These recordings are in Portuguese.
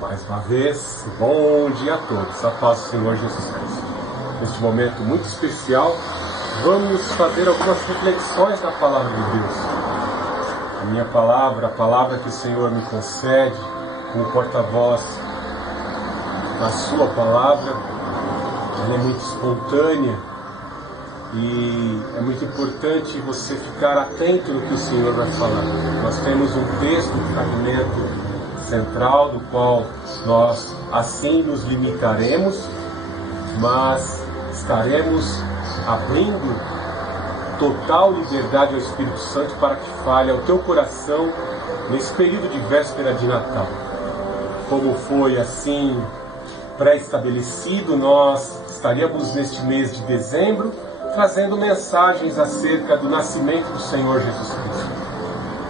Mais uma vez, bom dia a todos, a paz do Senhor Jesus Cristo. Neste momento muito especial, vamos fazer algumas reflexões na Palavra de Deus. A minha palavra, a palavra que o Senhor me concede, como porta-voz da sua palavra, ela é muito espontânea e é muito importante você ficar atento no que o Senhor vai falar. Nós temos um texto, um fragmento central, do qual nós assim nos limitaremos, mas estaremos abrindo total liberdade ao Espírito Santo para que fale ao teu coração nesse período de véspera de Natal. Como foi assim pré-estabelecido, nós estaríamos neste mês de dezembro trazendo mensagens acerca do nascimento do Senhor Jesus Cristo.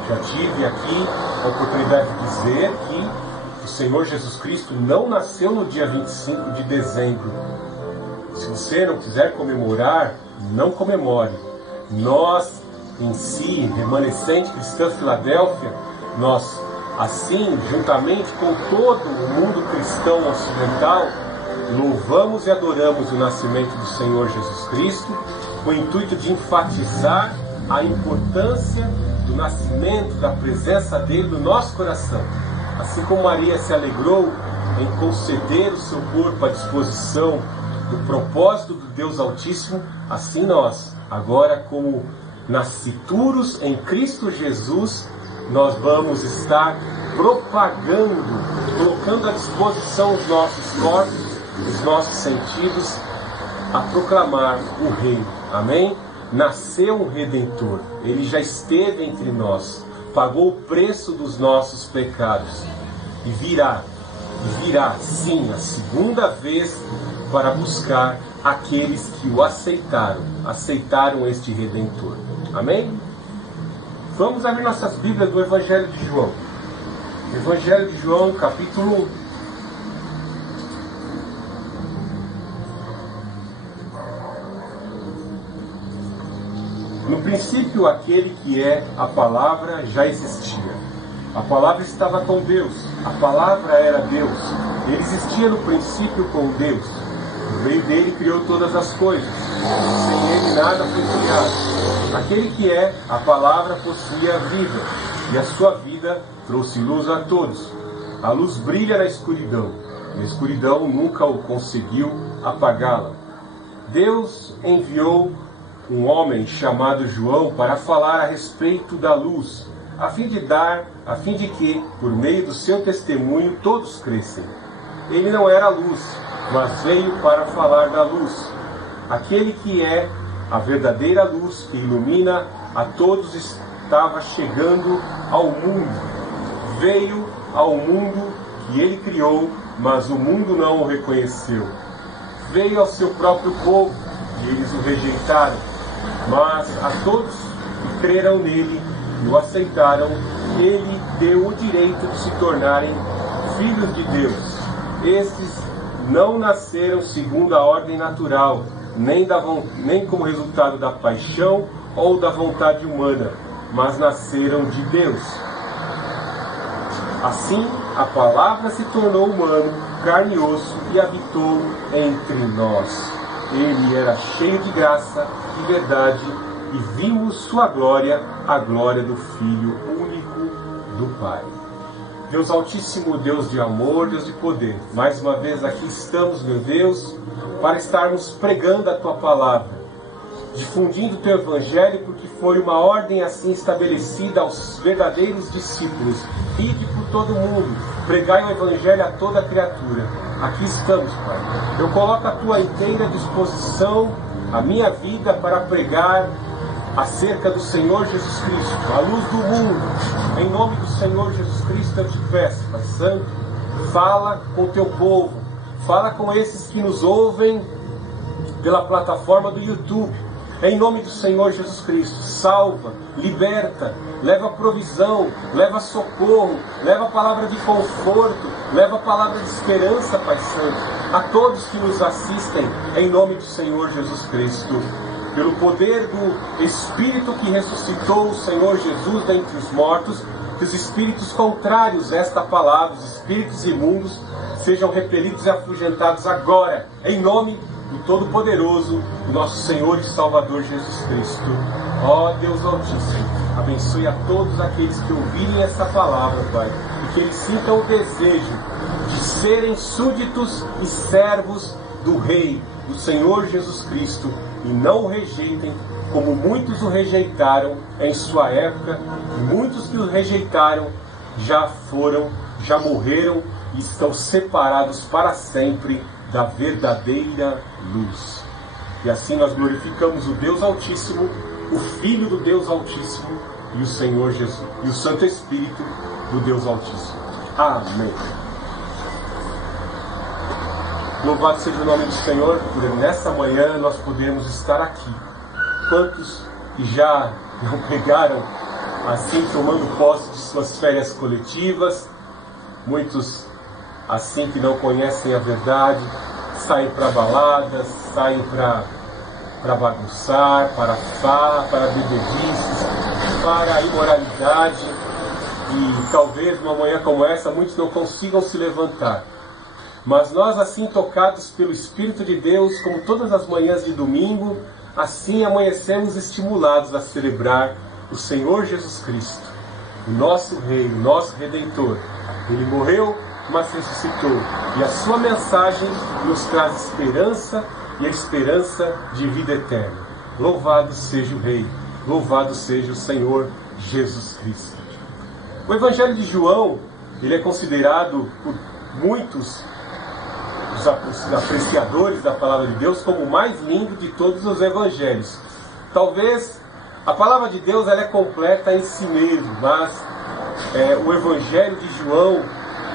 Já tive aqui a oportunidade de dizer que o Senhor Jesus Cristo não nasceu no dia 25 de dezembro. Se você não quiser comemorar, não comemore. Nós, em si, remanescente cristã Filadélfia, nós, assim, juntamente com todo o mundo cristão ocidental, louvamos e adoramos o nascimento do Senhor Jesus Cristo, com o intuito de enfatizar a importância do nascimento, da presença dele no nosso coração. Assim como Maria se alegrou em conceder o seu corpo à disposição do propósito do Deus Altíssimo, assim nós, agora como nascituros em Cristo Jesus, nós vamos estar propagando, colocando à disposição os nossos corpos, os nossos sentidos, a proclamar o Reino. Amém? Nasceu um Redentor, Ele já esteve entre nós, pagou o preço dos nossos pecados e virá sim, a segunda vez para buscar aqueles que o aceitaram este Redentor. Amém? Vamos abrir nossas Bíblias do Evangelho de João. Evangelho de João, capítulo 1. No princípio, aquele que é a palavra já existia. A palavra estava com Deus. A palavra era Deus. Ele existia no princípio com Deus. Por meio dele criou todas as coisas. Sem ele nada foi criado. Aquele que é a palavra possuía a vida. E a sua vida trouxe luz a todos. A luz brilha na escuridão. E a escuridão nunca o conseguiu apagá-la. Deus enviou um homem chamado João para falar a respeito da luz, a fim de que, por meio do seu testemunho, todos crescem. Ele não era a luz, mas veio para falar da luz. Aquele que é a verdadeira luz que ilumina a todos estava chegando ao mundo. Veio ao mundo que ele criou, mas o mundo não o reconheceu. Veio ao seu próprio povo e eles o rejeitaram. Mas a todos que creram nele e o aceitaram, ele deu o direito de se tornarem filhos de Deus. Estes não nasceram segundo a ordem natural, nem como resultado da paixão ou da vontade humana, mas nasceram de Deus. Assim, a palavra se tornou humano, carne e osso, e habitou entre nós. Ele era cheio de graça e verdade, e vimos sua glória, a glória do Filho único do Pai. Deus Altíssimo, Deus de amor, Deus de poder, mais uma vez aqui estamos, meu Deus, para estarmos pregando a Tua Palavra, difundindo o Teu Evangelho, porque foi uma ordem assim estabelecida aos verdadeiros discípulos. Ide por todo mundo, pregai o Evangelho a toda criatura. Aqui estamos, Pai. Eu coloco a Tua inteira disposição, a minha vida, para pregar acerca do Senhor Jesus Cristo, a luz do mundo. Em nome do Senhor Jesus Cristo, eu te peço, Pai Santo, fala com o Teu povo, fala com esses que nos ouvem pela plataforma do YouTube. Em nome do Senhor Jesus Cristo, salva, liberta, leva provisão, leva socorro, leva a palavra de conforto, leva a palavra de esperança, Pai Santo, a todos que nos assistem, em nome do Senhor Jesus Cristo. Pelo poder do Espírito que ressuscitou o Senhor Jesus dentre os mortos, que os espíritos contrários a esta palavra, os espíritos imundos, sejam repelidos e afugentados agora, em nome do Todo-Poderoso, nosso Senhor e Salvador Jesus Cristo. Ó Deus Altíssimo, abençoe a todos aqueles que ouvirem essa palavra, Pai, e que eles sintam o desejo de serem súditos e servos do Rei, do Senhor Jesus Cristo, e não o rejeitem como muitos o rejeitaram em sua época, e muitos que o rejeitaram já morreram e estão separados para sempre da verdadeira luz. E assim nós glorificamos o Deus Altíssimo, o Filho do Deus Altíssimo e o Senhor Jesus, e o Santo Espírito do Deus Altíssimo. Amém. Louvado seja o nome do Senhor, por nessa manhã nós podemos estar aqui. Quantos que já não pegaram, assim, tomando posse de suas férias coletivas, muitos assim que não conhecem a verdade, saem para baladas, saem para bagunçar, para farra, para bebedices, para a imoralidade, e talvez numa manhã como essa muitos não consigam se levantar. Mas nós, assim, tocados pelo Espírito de Deus, como todas as manhãs de domingo, assim amanhecemos estimulados a celebrar o Senhor Jesus Cristo, o nosso Rei, o nosso Redentor. Ele morreu, mas ressuscitou, e a sua mensagem nos traz esperança, e a esperança de vida eterna. Louvado seja o Rei, louvado seja o Senhor Jesus Cristo. O Evangelho de João, ele é considerado por muitos os apreciadores da palavra de Deus como o mais lindo de todos os evangelhos. Talvez a palavra de Deus ela é completa em si mesmo, mas o Evangelho de João,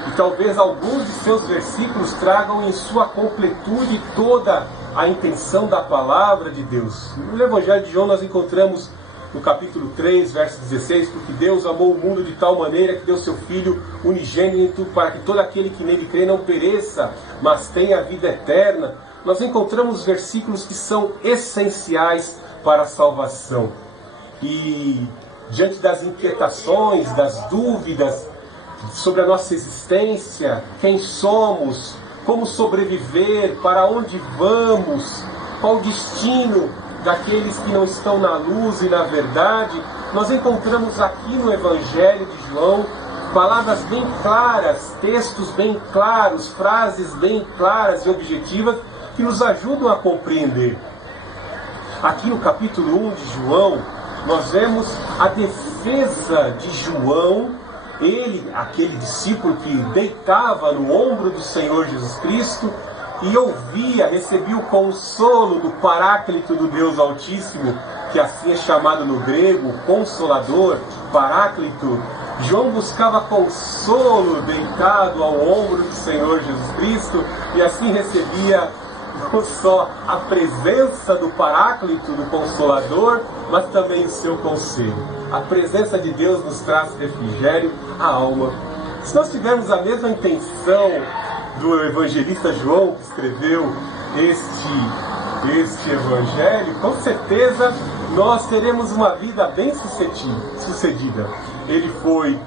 e talvez alguns de seus versículos tragam em sua completude toda a intenção da palavra de Deus. No Evangelho de João nós encontramos no capítulo 3, verso 16, porque Deus amou o mundo de tal maneira que deu seu Filho unigênito para que todo aquele que nele crê não pereça, mas tenha a vida eterna. Nós encontramos versículos que são essenciais para a salvação. E diante das inquietações, das dúvidas sobre a nossa existência, quem somos, como sobreviver, para onde vamos, qual o destino daqueles que não estão na luz e na verdade, nós encontramos aqui no Evangelho de João palavras bem claras, textos bem claros, frases bem claras e objetivas que nos ajudam a compreender. Aqui no capítulo 1 de João, nós vemos a defesa de João, ele, aquele discípulo que deitava no ombro do Senhor Jesus Cristo, e ouvia, recebia o consolo do Paráclito do Deus Altíssimo, que assim é chamado no grego, Consolador, Paráclito. João buscava consolo deitado ao ombro do Senhor Jesus Cristo, e assim recebia não só a presença do Paráclito, do Consolador, mas também o seu conselho. A presença de Deus nos traz refrigério à alma. Se nós tivermos a mesma intenção do evangelista João, que escreveu este evangelho, com certeza nós teremos uma vida bem sucedida. Ele foi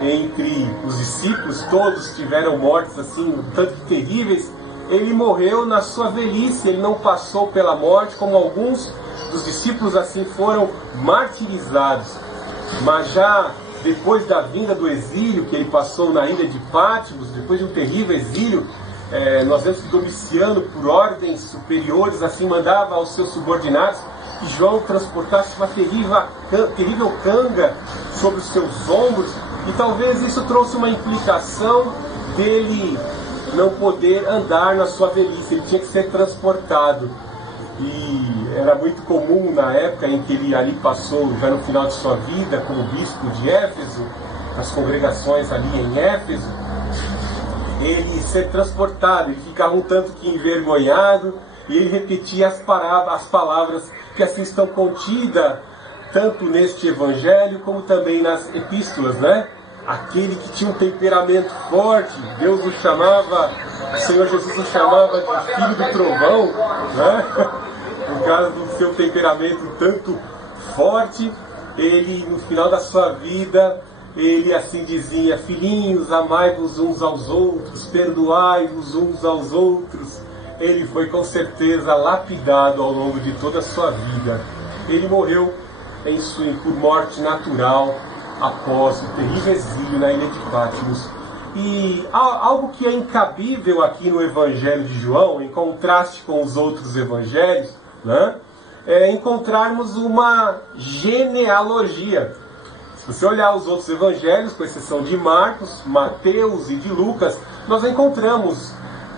entre os discípulos, todos tiveram mortes assim, um tanto que terríveis. Ele morreu na sua velhice, ele não passou pela morte, como alguns dos discípulos assim foram martirizados. Mas já depois da vinda do exílio, que ele passou na ilha de Pátimos, depois de um terrível exílio, nós vemos que Domiciano, por ordens superiores, assim mandava aos seus subordinados que João transportasse uma terrível canga sobre os seus ombros, e talvez isso trouxe uma implicação dele não poder andar na sua velhice, ele tinha que ser transportado. E era muito comum na época em que ele ali passou, já no final de sua vida, como bispo de Éfeso, as congregações ali em Éfeso, ele ser transportado, ele ficava um tanto que envergonhado, e ele repetia as palavras que assim estão contidas, tanto neste evangelho, como também nas epístolas, né? Aquele que tinha um temperamento forte, Deus o chamava, o Senhor Jesus o chamava de filho do trovão, né? Por causa do seu temperamento tanto forte, ele no final da sua vida ele assim dizia: filhinhos, amai-vos uns aos outros, perdoai-vos uns aos outros. Ele foi com certeza lapidado ao longo de toda a sua vida. Ele morreu por morte natural após o terrível exílio na ilha de Patmos. E algo que é incabível aqui no Evangelho de João, em contraste com os outros evangelhos, né, é encontrarmos uma genealogia. Se você olhar os outros evangelhos, com exceção de Marcos, Mateus e de Lucas, nós encontramos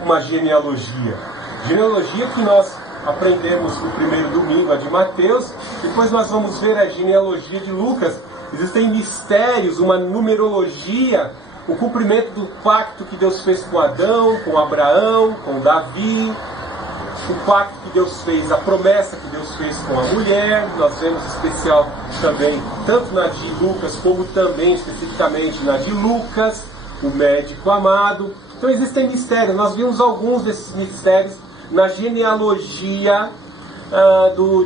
uma genealogia. Genealogia que nós aprendemos no primeiro domingo, a de Mateus, depois nós vamos ver a genealogia de Lucas. Existem mistérios, uma numerologia, o cumprimento do pacto que Deus fez com Adão, com Abraão, com Davi, o pacto que Deus fez, a promessa que Deus fez com a mulher. Nós vemos especial também, tanto na de Lucas, como também especificamente na de Lucas, o médico amado. Então existem mistérios, nós vimos alguns desses mistérios na genealogia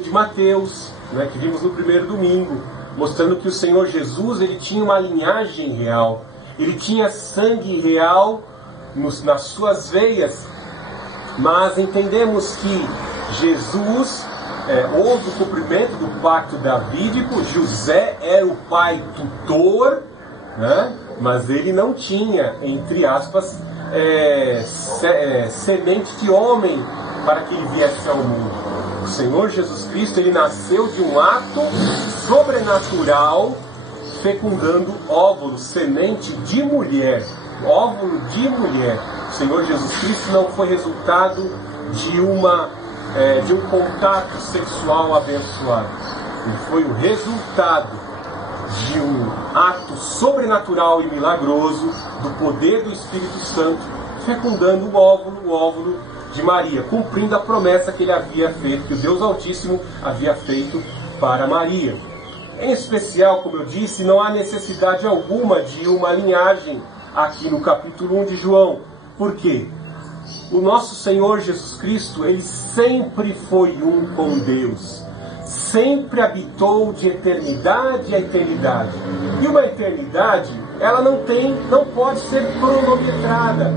de Mateus, né, que vimos no primeiro domingo, mostrando que o Senhor Jesus ele tinha uma linhagem real, ele tinha sangue real nas suas veias. Mas entendemos que Jesus houve o cumprimento do pacto davídico. José era o pai tutor, né? Mas ele não tinha, entre aspas, semente de homem para que ele viesse ao mundo. O Senhor Jesus Cristo ele nasceu de um ato sobrenatural, fecundando óvulo, semente de mulher, óvulo de mulher. O Senhor Jesus Cristo não foi resultado de um contato sexual abençoado. Ele foi o resultado de um ato sobrenatural e milagroso do poder do Espírito Santo, fecundando o óvulo de Maria, cumprindo a promessa que ele havia feito, que o Deus Altíssimo havia feito para Maria. Em especial, como eu disse, não há necessidade alguma de uma linhagem aqui no capítulo 1 de João. Por quê? O nosso Senhor Jesus Cristo, ele sempre foi um com Deus. Sempre habitou de eternidade a eternidade. E uma eternidade, ela não pode ser cronometrada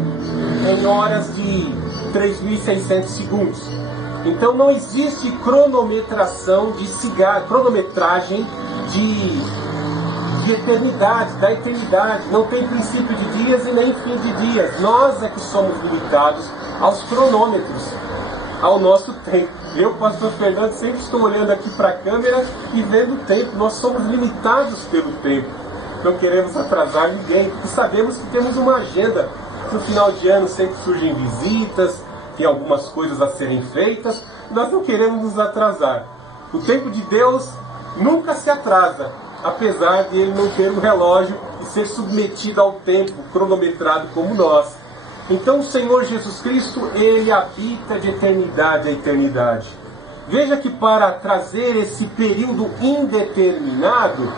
em horas de 3.600 segundos. Então não existe cronometragem de eternidade, da eternidade. Não tem princípio de dias e nem fim de dias. Nós é que somos limitados aos cronômetros, ao nosso tempo. Eu, pastor Fernando, sempre estou olhando aqui para a câmera e vendo o tempo. Nós somos limitados pelo tempo. Não queremos atrasar ninguém, porque sabemos que temos uma agenda. No final de ano sempre surgem visitas, tem algumas coisas a serem feitas. Nós não queremos nos atrasar. O tempo de Deus nunca se atrasa, apesar de ele não ter um relógio e ser submetido ao tempo cronometrado como nós. Então o Senhor Jesus Cristo, ele habita de eternidade a eternidade. Veja que para trazer esse período indeterminado,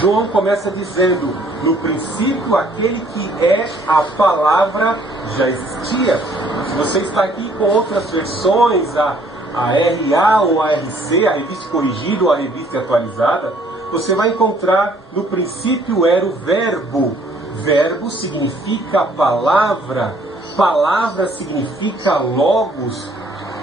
João começa dizendo: no princípio aquele que é a palavra já existia. Se você está aqui com outras versões, a RA ou a RC, a revista corrigida ou a revista atualizada, você vai encontrar: no princípio era o verbo. Verbo significa palavra, palavra significa logos.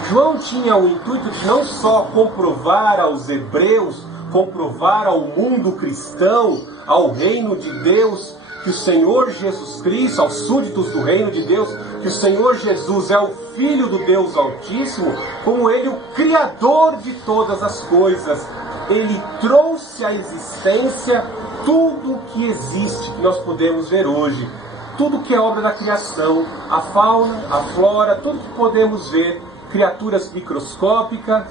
João tinha o intuito de não só comprovar aos hebreus, comprovar ao mundo cristão, ao reino de Deus, que o Senhor Jesus Cristo, aos súditos do reino de Deus, que o Senhor Jesus é o Filho do Deus Altíssimo, como Ele, o Criador de todas as coisas. Ele trouxe à existência tudo o que existe, que nós podemos ver hoje. Tudo que é obra da criação, a fauna, a flora, tudo que podemos ver, criaturas microscópicas,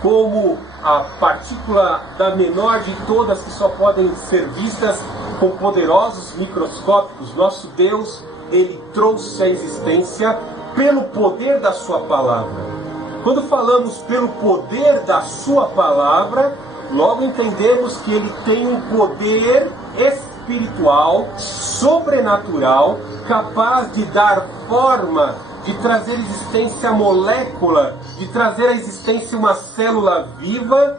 como a partícula da menor de todas, que só podem ser vistas com poderosos microscópicos. Nosso Deus, Ele trouxe à existência pelo poder da sua palavra. Quando falamos pelo poder da sua palavra, logo entendemos que Ele tem um poder espiritual, sobrenatural, capaz de dar forma, de trazer à existência a molécula, de trazer à existência uma célula viva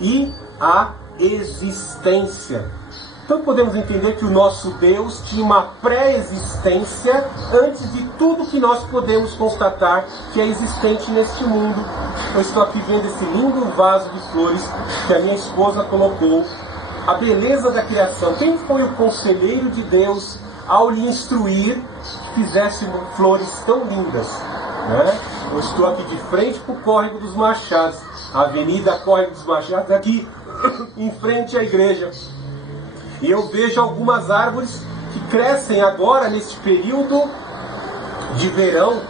e a existência. Então podemos entender que o nosso Deus tinha uma pré-existência antes de tudo que nós podemos constatar que é existente neste mundo. Eu estou aqui vendo esse lindo vaso de flores que a minha esposa colocou. A beleza da criação. Quem foi o conselheiro de Deus ao lhe instruir que fizesse flores tão lindas? Né? Eu estou aqui de frente para o Córrego dos Machados. A Avenida Córrego dos Machados, aqui em frente à igreja. E eu vejo algumas árvores que crescem agora neste período de verão,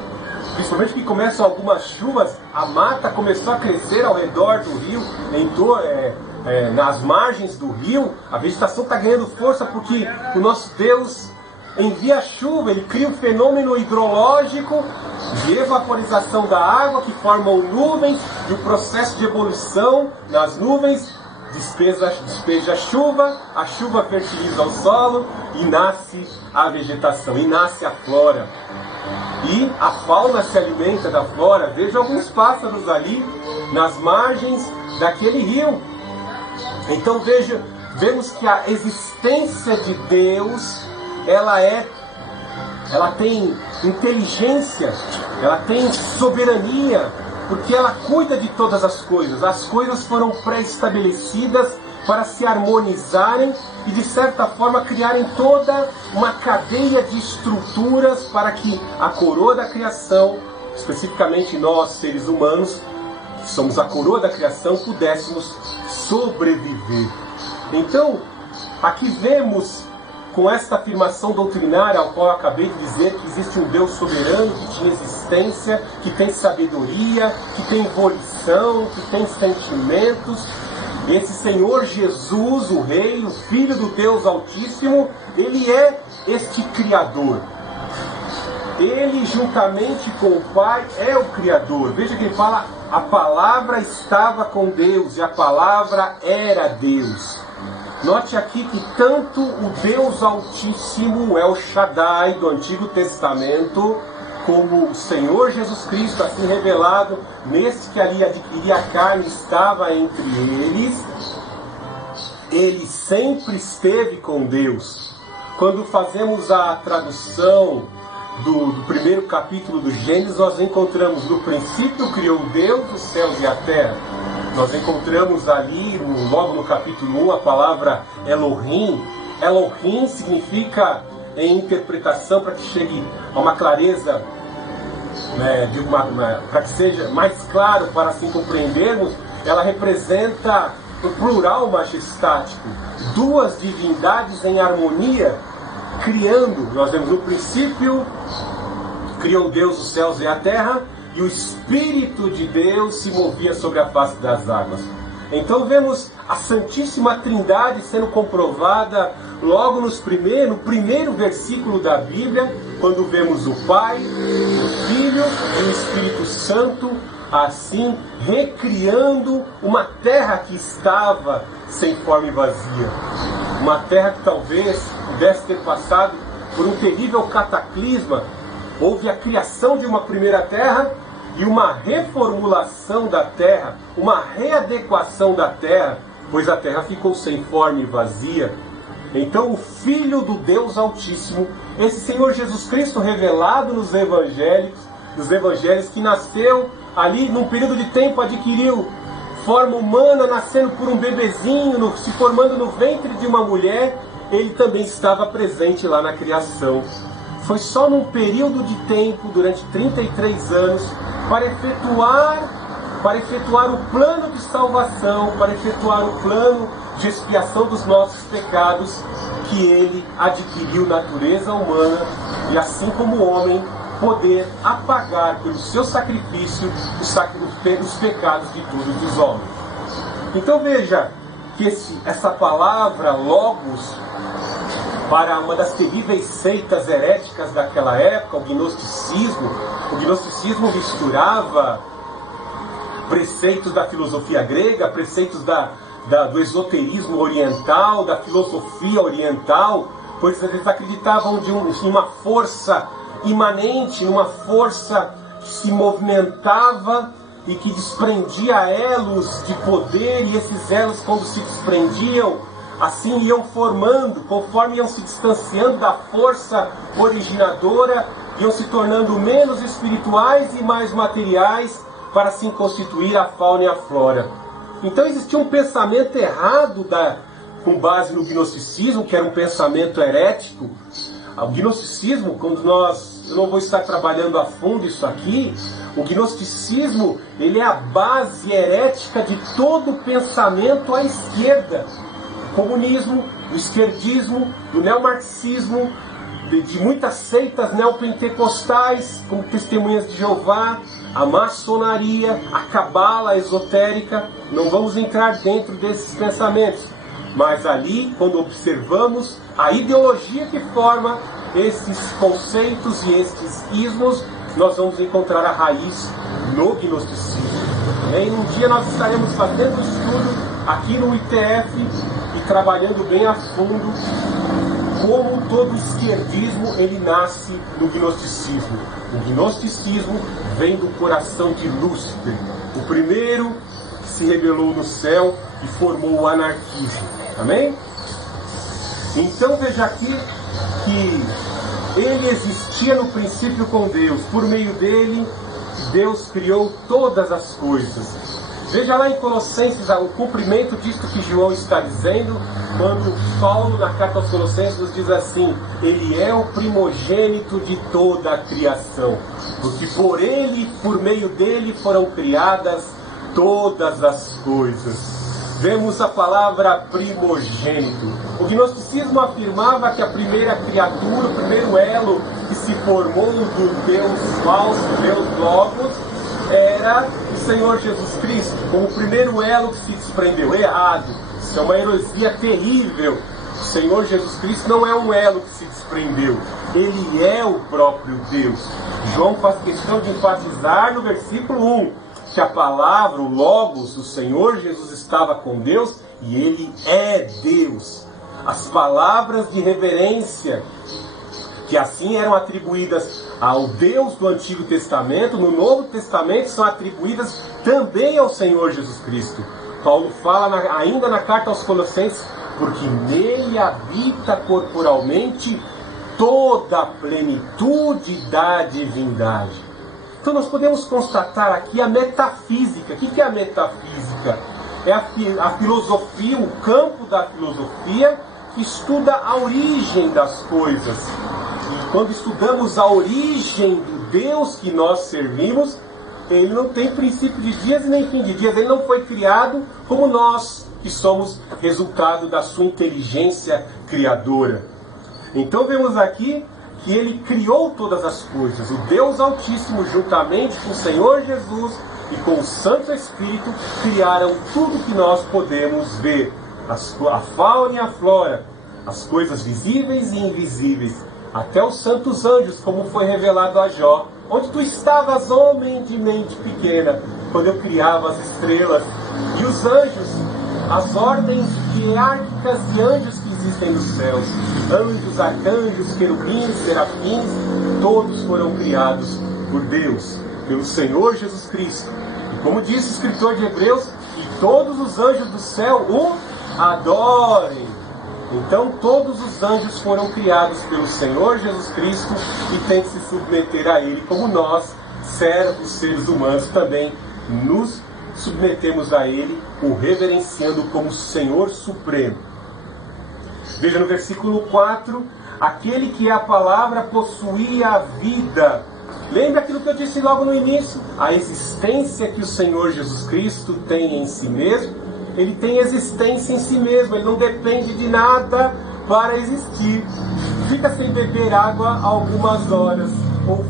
principalmente que começam algumas chuvas. A mata começou a crescer ao redor do rio, nas margens do rio. A vegetação está ganhando força porque o nosso Deus envia chuva, ele cria um fenômeno hidrológico de evaporização da água que formam nuvens, e o processo de ebulição nas nuvens despeja a chuva fertiliza o solo e nasce a vegetação, e nasce a flora. E a fauna se alimenta da flora. Veja alguns pássaros ali nas margens daquele rio. Então vemos que a existência de Deus, ela tem inteligência, ela tem soberania, porque ela cuida de todas as coisas. As coisas foram pré-estabelecidas para se harmonizarem e, de certa forma, criarem toda uma cadeia de estruturas para que a coroa da criação, especificamente nós, seres humanos, que somos a coroa da criação, pudéssemos sobreviver. Então, aqui vemos, com esta afirmação doutrinária ao qual eu acabei de dizer, que existe um Deus soberano, que tinha existência, que tem sabedoria, que tem volição, que tem sentimentos. Esse Senhor Jesus, o Rei, o Filho do Deus Altíssimo, ele é este Criador. Ele, juntamente com o Pai, é o Criador. Veja que ele fala, a palavra estava com Deus e a palavra era Deus. Note aqui que tanto o Deus Altíssimo, El Shaddai, do Antigo Testamento, como o Senhor Jesus Cristo, assim revelado, nesse que ali adquiria a carne, estava entre eles. Ele sempre esteve com Deus. Quando fazemos a tradução do primeiro capítulo do Gênesis, nós encontramos: no princípio criou Deus os céus e a terra. Nós encontramos ali, logo no capítulo 1, a palavra Elohim. Elohim significa, em interpretação, para que chegue a uma clareza, para que seja mais claro, para assim compreendermos, ela representa o plural majestático. Duas divindades em harmonia, criando. Nós vemos: no princípio criou Deus os céus e a terra, e o Espírito de Deus se movia sobre a face das águas. Então vemos a Santíssima Trindade sendo comprovada logo no primeiro versículo da Bíblia, quando vemos o Pai, o Filho e o Espírito Santo, assim recriando uma terra que estava sem forma e vazia. Uma terra que talvez pudesse ter passado por um terrível cataclisma. Houve a criação de uma primeira terra e uma reformulação da terra, uma readequação da terra, pois a terra ficou sem forma e vazia. Então o Filho do Deus Altíssimo, esse Senhor Jesus Cristo revelado nos evangelhos, que nasceu ali num período de tempo, adquiriu forma humana, nascendo por um bebezinho, se formando no ventre de uma mulher, ele também estava presente lá na criação. Foi só num período de tempo, durante 33 anos, para efetuar o plano de salvação, para efetuar o plano de expiação dos nossos pecados, que ele adquiriu natureza humana e, assim como homem, poder apagar pelo seu sacrifício os pecados de todos os homens. Então veja que essa palavra Logos, para uma das terríveis seitas heréticas daquela época, o gnosticismo misturava preceitos da filosofia grega, preceitos do esoterismo oriental, da filosofia oriental, pois eles acreditavam em uma força imanente, numa força que se movimentava e que desprendia elos de poder, e esses elos, quando se desprendiam, assim iam formando, conforme iam se distanciando da força originadora, iam se tornando menos espirituais e mais materiais, para assim constituir a fauna e a flora. Então existia um pensamento errado com base no gnosticismo, que era um pensamento herético. O gnosticismo, eu não vou estar trabalhando a fundo isso aqui, o gnosticismo, ele é a base herética de todo o pensamento à esquerda. O comunismo, o esquerdismo, o neomarxismo, de muitas seitas neopentecostais, como Testemunhas de Jeová, a maçonaria, a cabala esotérica. Não vamos entrar dentro desses pensamentos, mas ali, quando observamos a ideologia que forma esses conceitos e estes ismos, nós vamos encontrar a raiz no gnosticismo. E um dia nós estaremos fazendo um estudo aqui no ITF e trabalhando bem a fundo como todo o esquerdismo ele nasce no gnosticismo. O gnosticismo vem do coração de Lúcifer, o primeiro que se rebelou no céu e formou o anarquismo. Amém? Então veja aqui que ele existia no princípio com Deus. Por meio dele, Deus criou todas as coisas. Veja lá em Colossenses o cumprimento disso que João está dizendo, quando Paulo, na carta aos Colossenses, nos diz assim: ele é o primogênito de toda a criação, porque por ele, por meio dele, foram criadas todas as coisas. Vemos a palavra primogênito. O gnosticismo afirmava que a primeira criatura, o primeiro elo que se formou do Deus falso, Deus Logos, era o Senhor Jesus Cristo, como o primeiro elo que se desprendeu. Errado. Isso é uma heresia terrível. O Senhor Jesus Cristo não é um elo que se desprendeu. Ele é o próprio Deus. João faz questão de enfatizar no versículo 1 que a palavra, o Logos, o Senhor Jesus estava com Deus e Ele é Deus. As palavras de reverência que assim eram atribuídas ao Deus do Antigo Testamento, no Novo Testamento são atribuídas também ao Senhor Jesus Cristo. Paulo fala ainda na carta aos Colossenses: porque nele habita corporalmente toda a plenitude da divindade. Então nós podemos constatar aqui a metafísica. O que é a metafísica? É a filosofia, o campo da filosofia que estuda a origem das coisas. E quando estudamos a origem do Deus que nós servimos, ele não tem princípio de dias e nem fim de dias. Ele não foi criado como nós, que somos resultado da sua inteligência criadora. Então vemos aqui que ele criou todas as coisas. O Deus Altíssimo, juntamente com o Senhor Jesus e com o Santo Espírito, criaram tudo que nós podemos ver. A fauna e a flora, as coisas visíveis e invisíveis, até os santos anjos, como foi revelado a Jó. Onde tu estavas, homem de mente pequena, quando eu criava as estrelas? E os anjos, as ordens hierárquicas de anjos que existem nos céus, anjos, arcanjos, querubins, serafins, todos foram criados por Deus, pelo Senhor Jesus Cristo. E como diz o escritor de Hebreus, e todos os anjos do céu o adorem. Então todos os anjos foram criados pelo Senhor Jesus Cristo e têm que se submeter a Ele, como nós, servos, seres humanos, também nos submetemos a Ele, o reverenciando como Senhor Supremo. Veja no versículo 4, aquele que é a palavra possuía a vida. Lembra aquilo que eu disse logo no início? A existência que o Senhor Jesus Cristo tem em si mesmo. Ele tem existência em si mesmo, ele não depende de nada para existir. Fica sem beber água algumas horas, ou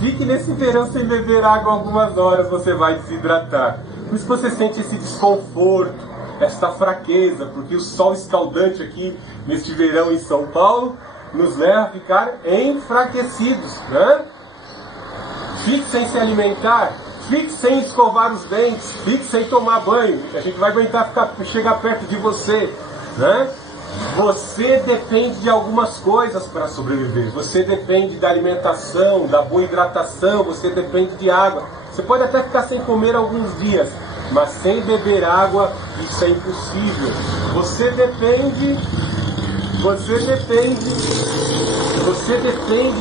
fique nesse verão sem beber água algumas horas, você vai desidratar. Por isso você sente esse desconforto, esta fraqueza, porque o sol escaldante aqui neste verão em São Paulo nos leva a ficar enfraquecidos, né? Fique sem se alimentar, fique sem escovar os dentes, fique sem tomar banho, a gente vai aguentar chegar perto de você, né? Você depende de algumas coisas para sobreviver. Você depende da alimentação, da boa hidratação, você depende de água. Você pode até ficar sem comer alguns dias, mas sem beber água isso é impossível. Você depende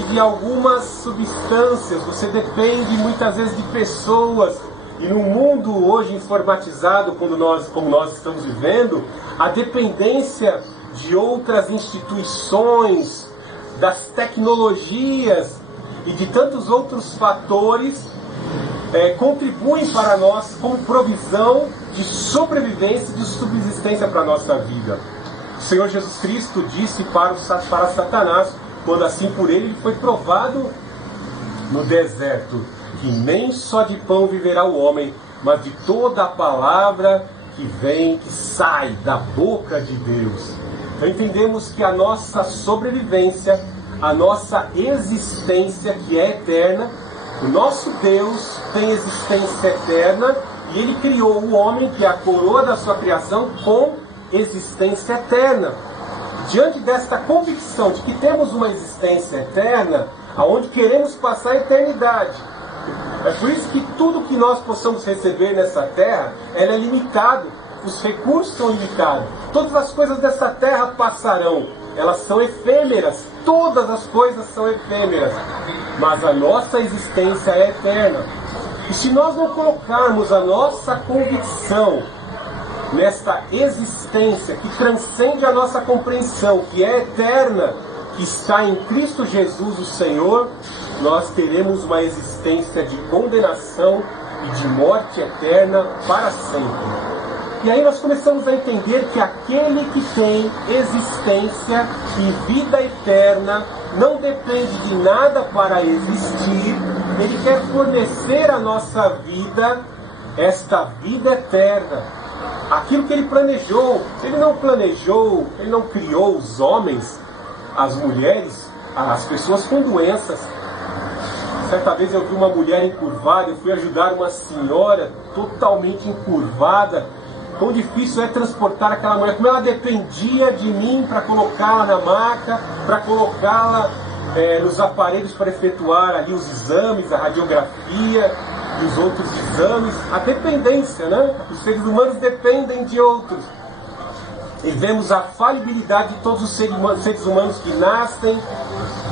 de algumas substâncias, você depende muitas vezes de pessoas. E no mundo hoje informatizado, como nós estamos vivendo, a dependência de outras instituições, das tecnologias e de tantos outros fatores contribuem para nós como provisão de sobrevivência e de subsistência para a nossa vida. O Senhor Jesus Cristo disse para Satanás, quando assim por ele foi provado no deserto, que nem só de pão viverá o homem, mas de toda a palavra que sai da boca de Deus. Então entendemos que a nossa sobrevivência, a nossa existência que é eterna, o nosso Deus tem existência eterna e Ele criou o homem, que é a coroa da sua criação, com existência eterna. Diante desta convicção de que temos uma existência eterna, aonde queremos passar a eternidade, é por isso que tudo que nós possamos receber nessa terra, ela é limitado, os recursos são limitados, todas as coisas dessa terra passarão, elas são efêmeras, todas as coisas são efêmeras, mas a nossa existência é eterna. E se nós não colocarmos a nossa convicção nesta existência que transcende a nossa compreensão, que é eterna, que está em Cristo Jesus o Senhor, nós teremos uma existência de condenação e de morte eterna para sempre. E aí nós começamos a entender que aquele que tem existência e vida eterna não depende de nada para existir, ele quer fornecer à nossa vida esta vida eterna. Aquilo que ele planejou, ele não criou os homens, as mulheres, as pessoas com doenças. Certa vez eu vi uma mulher encurvada, eu fui ajudar uma senhora totalmente encurvada. Quão difícil é transportar aquela mulher, como ela dependia de mim para colocá-la na maca, para colocá-la nos aparelhos para efetuar ali os exames, a radiografia e os outros exames. A dependência, né? Os seres humanos dependem de outros. E vemos a falibilidade de todos os seres humanos que nascem,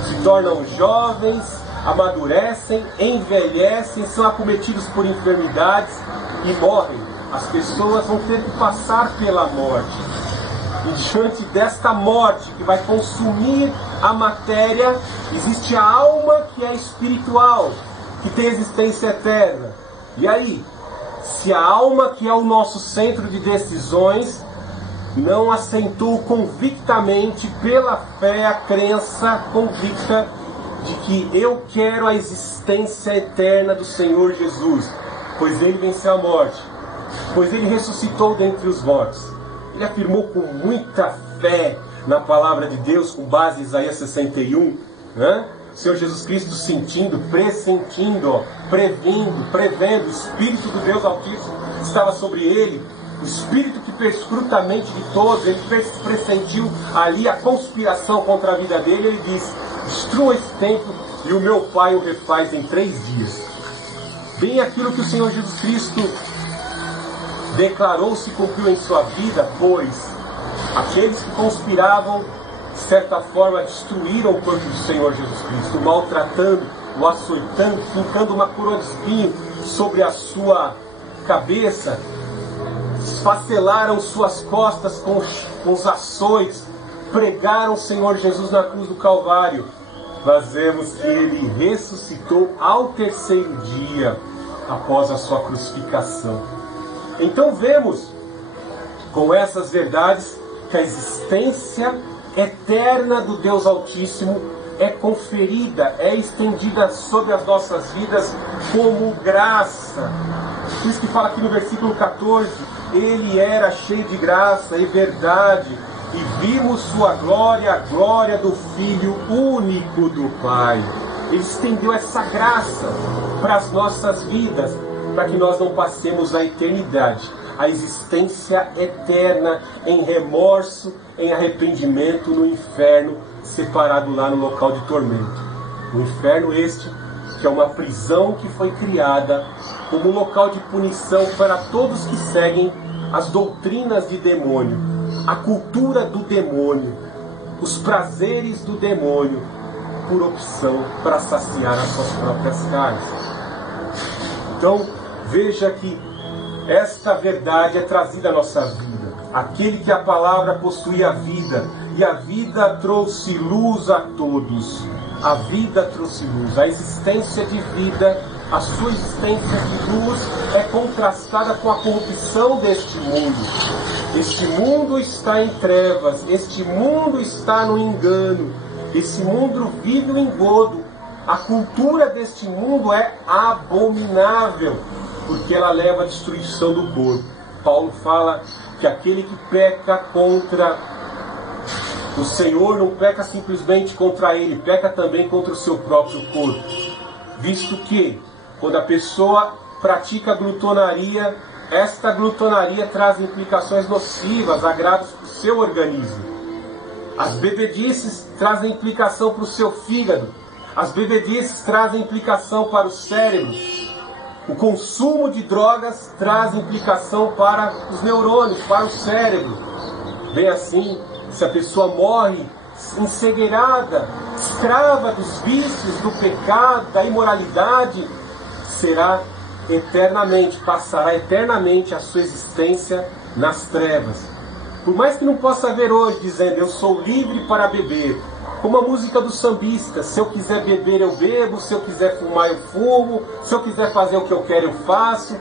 se tornam jovens, amadurecem, envelhecem, são acometidos por enfermidades e morrem. As pessoas vão ter que passar pela morte. E diante desta morte que vai consumir a matéria, existe a alma que é espiritual, que tem existência eterna. E aí, se a alma, que é o nosso centro de decisões, não assentou convictamente pela fé, a crença convicta de que eu quero a existência eterna do Senhor Jesus, pois Ele venceu a morte, pois Ele ressuscitou dentre os mortos. Ele afirmou com muita fé na palavra de Deus, com base em Isaías 61, né? O Senhor Jesus Cristo sentindo, pressentindo, prevendo, o Espírito do Deus Altíssimo estava sobre Ele, o Espírito que perscrutamente de todos, Ele pressentiu ali a conspiração contra a vida dele. Ele disse: destrua esse templo e o meu Pai o refaz em 3 dias. Bem aquilo que o Senhor Jesus Cristo declarou se cumpriu em sua vida, pois aqueles que conspiravam, de certa forma, destruíram o corpo do Senhor Jesus Cristo, o maltratando, o açoitando, fincando uma coroa de espinho sobre a sua cabeça, esfacelaram suas costas com os açoites, pregaram o Senhor Jesus na cruz do Calvário. Nós vemos que Ele ressuscitou ao 3º dia após a sua crucificação. Então vemos com essas verdades que a existência eterna do Deus Altíssimo é conferida, é estendida sobre as nossas vidas como graça. Por isso que fala aqui no versículo 14, Ele era cheio de graça e verdade, e vimos sua glória, a glória do Filho único do Pai. Ele estendeu essa graça para as nossas vidas, para que nós não passemos a eternidade, a existência eterna em remorso, em arrependimento no inferno, separado lá no local de tormento. No inferno este, que é uma prisão que foi criada como local de punição para todos que seguem as doutrinas de demônio, a cultura do demônio, os prazeres do demônio, por opção para saciar as suas próprias carnes. Então, veja que esta verdade é trazida à nossa vida. Aquele que a palavra possui a vida, e a vida trouxe luz a todos. A vida trouxe luz, a existência de vida, a sua existência de luz é contrastada com a corrupção deste mundo. Este mundo está em trevas, este mundo está no engano, esse mundo vive o engodo. A cultura deste mundo é abominável, porque ela leva à destruição do corpo. Paulo fala que aquele que peca contra o Senhor não peca simplesmente contra ele, peca também contra o seu próprio corpo. Visto que, quando a pessoa pratica glutonaria, esta glutonaria traz implicações nocivas, agravos para o seu organismo. As bebedices trazem implicação para o seu fígado. As bebedices trazem implicação para o cérebro. O consumo de drogas traz implicação para os neurônios, para o cérebro. Bem assim, se a pessoa morre encegueirada, escrava dos vícios, do pecado, da imoralidade, será eternamente, passará eternamente a sua existência nas trevas. Por mais que não possa ver hoje, dizendo, eu sou livre para beber, como a música do sambista, se eu quiser beber eu bebo, se eu quiser fumar eu fumo, se eu quiser fazer o que eu quero eu faço.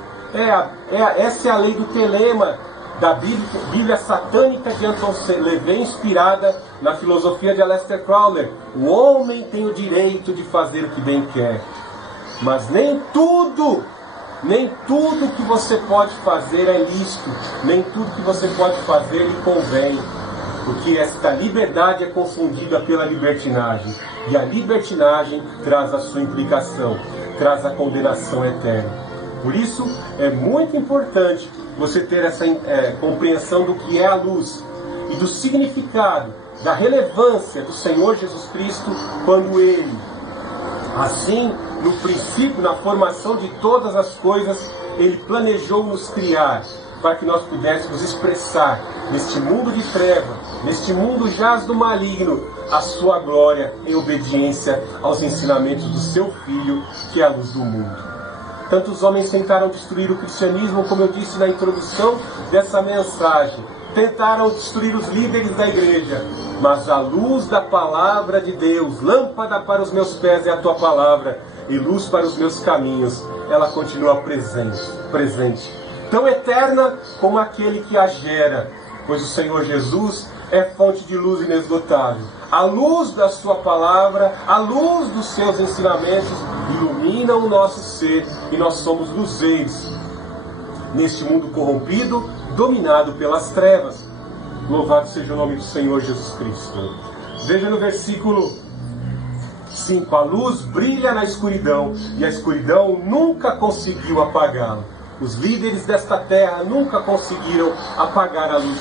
Essa é a lei do telema da Bíblia satânica de Anton LaVey, inspirada na filosofia de Aleister Crowley. O homem tem o direito de fazer o que bem quer, mas nem tudo que você pode fazer é lícito, nem tudo que você pode fazer lhe convém, porque esta liberdade é confundida pela libertinagem, e a libertinagem traz a sua implicação, traz a condenação eterna. Por isso é muito importante você ter essa compreensão do que é a luz e do significado, da relevância do Senhor Jesus Cristo quando Ele, assim, no princípio, na formação de todas as coisas, Ele planejou nos criar para que nós pudéssemos expressar neste mundo de treva, neste mundo jaz do maligno, a sua glória em obediência aos ensinamentos do seu Filho, que é a luz do mundo. Tantos homens tentaram destruir o cristianismo, como eu disse na introdução dessa mensagem. Tentaram destruir os líderes da igreja, mas a luz da palavra de Deus, lâmpada para os meus pés é a tua palavra, e luz para os meus caminhos, ela continua presente. Tão eterna como aquele que a gera, pois o Senhor Jesus é fonte de luz inesgotável. A luz da sua palavra, a luz dos seus ensinamentos, ilumina o nosso ser, e nós somos luzeiros neste mundo corrompido, dominado pelas trevas. Louvado seja o nome do Senhor Jesus Cristo. Veja no versículo 5. A luz brilha na escuridão, e a escuridão nunca conseguiu apagá-la. Os líderes desta terra nunca conseguiram apagar a luz